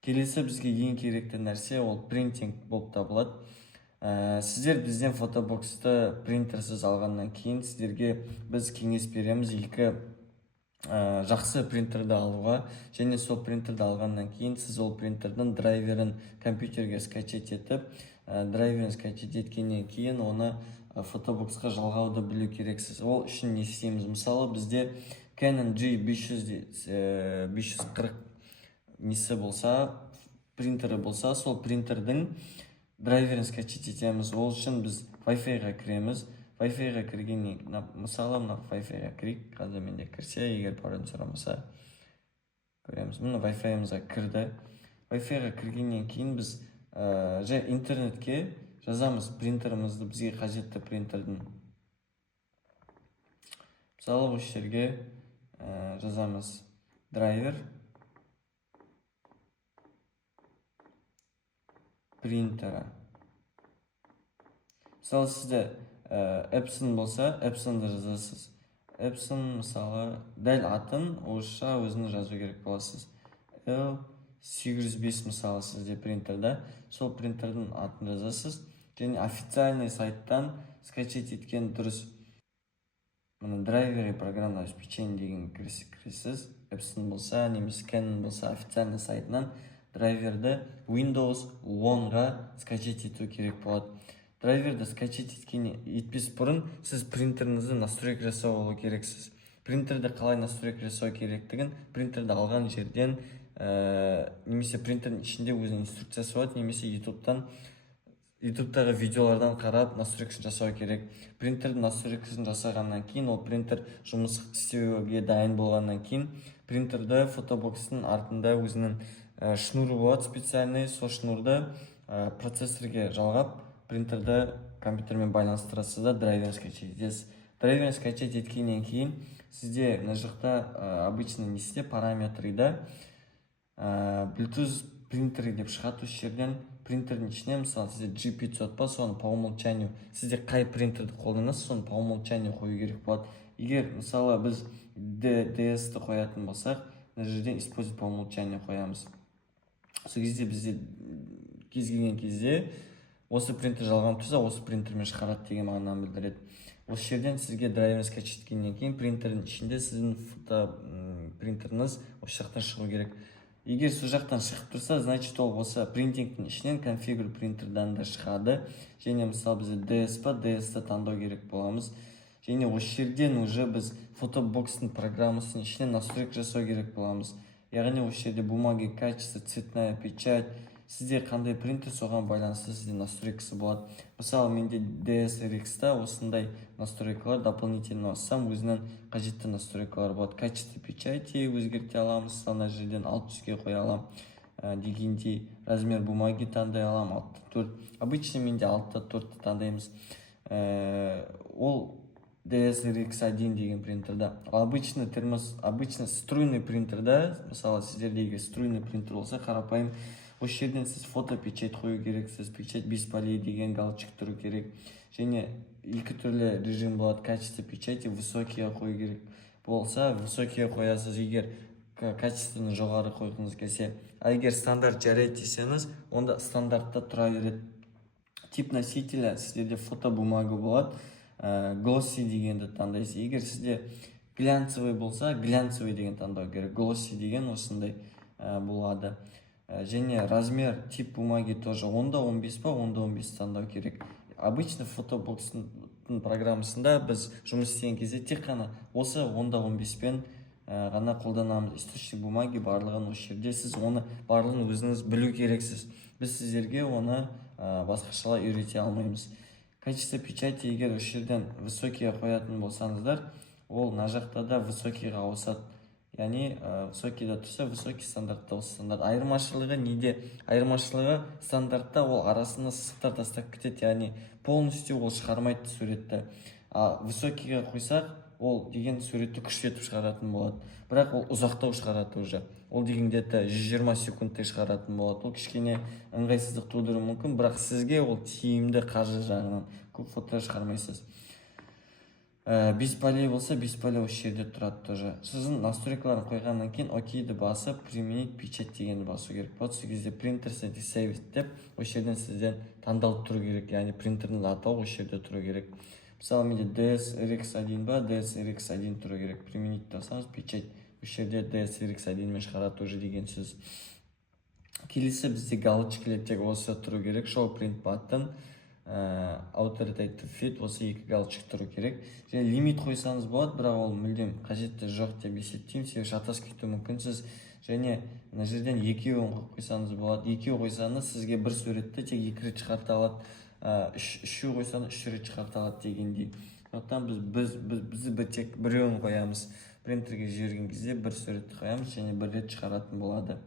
Келесі бізге ең керекті нәрсе ол принтинг болып табылады. Сіздер бізден фотобоксты принтерсіз алғаннан кейін сіздерге біз кеңес береміз екі жақсы принтерді алуға, және сол принтерді алғаннан кейін сіз ол принтердің драйверін компьютерге скачать етіп, драйверін скачать еткеннен кейін оны фотобоксқа жалғауды білу керексіз. Ол үшін не істейміз? Мысалы бізде Canon G540 несі болса, принтері болса, сол принтердің драйверін скачать етеміз. Ол үшін біз Wi-Fi-ға кіреміз. Wi-Fi-ға кіргеннен, мысалы мына Wi-Fi-ға кірейік. Қазір менде кірсе, егер пароль сұрамаса, көреміз. Мына Wi-Fi-ымызға кірді. Wi-Fi-ға кіргеннен кейін біз жай интернетке жазамыз принтерімізді, бізге қажетті принтердің. Мысалы осы жерге жазамыз драйвер принтері. Мысалы сізде Epson болса, Epson'ды жазасыз. Epson мысалы дәл атын орысша өзіңіз жазу керек боласыз. L805 мысалы сізде принтерда, сол принтердің атын жазасыз. Және официальный сайттан скачать еткен дұрыс. Мұны драйвер и программное обеспечение деген кіресіз. Epson болса, немесе Canon болса, официальный сайтынан драйверді Windows 10-ға скачать ету керек болады. Драйверді скачать етпес бұрын сіз принтеріңізді настройка жасау болу керексіз. Принтерді қалай настройка жасау керектігін принтерді алған жерден, немесе принтердің ішінде өзінің инструкциясы болады, немесе ютубтағы видеолардан қарап настройкасын жасау керек. Принтердің настройкасын жасағаннан кейін, ол принтер жұмыс істеуге дайын болғаннан кейін, принтерді фотобокстың артында өзінің шнуры болады специальный. Сол шнурды процессорге жалғап, принтерді компьютермен байланыстырасыз да драйверін скачать етесіз. Драйверін скачать еткеннен кейін сізде мына жақта обычно несте параметрыда Bluetooth принтері деп шығады. Осы жерден принтердің ішіне, мысалы сізде G500 па, соны по умолчанию, сізде қай принтерді қолданасыз, соны по умолчанию қою керек болады. Егер мысалы біз DS-ті қоятын болсақ, мына жерден использовать по умолчанию қоямыз. Сол кезде бізде кез келген кезде осы принтер жалған тұрса, осы принтермен шығарады деген мағынаны білдіреді. Осы жерден сізге драйверін скачать еткеннен кейін принтердің ішінде сіздің принтеріңіз осы жақтан шығу керек. Егер сол жақтан шығып тұрса, значит ол осы принтингтің ішінен конфигур принтердан да шығады. Және мысалы бізде DS па, DS-ті таңдау керек боламыз. Және осы жерден уже біз фотобокстың программасының ішінен настройка жасау керек боламыз. Яғни осы жерде бумаги, качество, цветная печать, сізде қандай принтер, соған байланысты сізде настройкасы болады. Мысалы менде DSRX-та осындай настройкалар дополнительно алсам, өзінің қажетті настройкалар болады. Качество печати өзгерте аламыз, ана жерден 600-ге қоя алам дегендей. Размер бумаги таңдай алам, 6-4. Обычно менде 6-4-ті таңдаймыз. Ол DSRX1 деген принтерда. Обычно струйный принтерда, мысалы сіздерде егер струйный принтер болса, қарапайым осы жерден сіз фотопечать қою керексіз, печать без полей деген галочка тұру керек. Және екі түрлі режим болады. Качество печати высокийға қою керек болса, высокийға қоясыз, егер качествоны жоғары қойғыңыз келсе. А егер стандарт жарайды десеңіз, онда стандартта тұра береді. Тип носителя сіздерде фотобумага болады. Glossy дегенді таңдайсыз. Егер сізде глянцевый болса, глянцевый деген таңдау керек. Glossy деген осындай болады. Және размер, тип бумаги тоже 10-15 па, 10-15 таңдау керек. Обычно фотобокстың программасында біз жұмыс істеген кезде тек қана осы 10-15 пен ғана қолданамыз. Источник бумаги барлығын осы жерде, сіз оны барлығын өзіңіз білу керексіз. Біз сіздерге оны басқашалай үйрете алмаймыз. Качество печати егер осы жерден высокийға қоятын болсаңыздар, ол на жақта да высокийға ауысады. Яғни высокийда тұрса, высокий, стандартта осы стандарт. Айырмашылығы неде? Айырмашылығы стандартта ол арасына сызықтар тастап кетеді, яғни полностью ол шығармайды суретті. Высокийға қойсақ, ол деген суретті күштетіп шығаратын болады. Бірақ ол ұзақтау шығарады уже. Ол деген где-то 120 секундтай шығаратын болады. Ол кішкене ыңғайсыздық тудыруы мүмкін, бірақ сізге ол тиімді қаржы жағынан көп фото шығармайсыз. бес полей болса, бес полей осы жерде тұрады тоже. Сіздің настройкаларын қойғаннан кейін окейді басып, применить печать дегенді басу керек болады. Сол кезде принтер сетинг сейв деп, осы жерден сізден таңдалып тұру керек, яғни принтердің атауы осы жерде тұру керек. Мысалы, менде DSRX1 ба, DSRX1 тұру керек. Применить басамыз, печать осы жерде DSRX1 мен шығарады уже деген сөз. Келесі бізде галочкалар тек осы тұру керек. Show print button, authoritative fit, осы екі галочка тұру керек. Және лимит қойсаңыз болады, бірақ ол мүлдем қажетті жоқ деп есептеймін, себебі шатасып кетуі мүмкінсіз. Және мына жерден екеуін қойсаңыз болады. Екеу қойсаңыз сізге бір суретті тек екі рет шығарта алады, үшеу қойсаңыз үш рет шығарта алады дегендей. Сондықтан біз тек біреуін қоямыз. Принтерге жіберген кезде бір суретті қоямыз және бір рет шығаратын болады.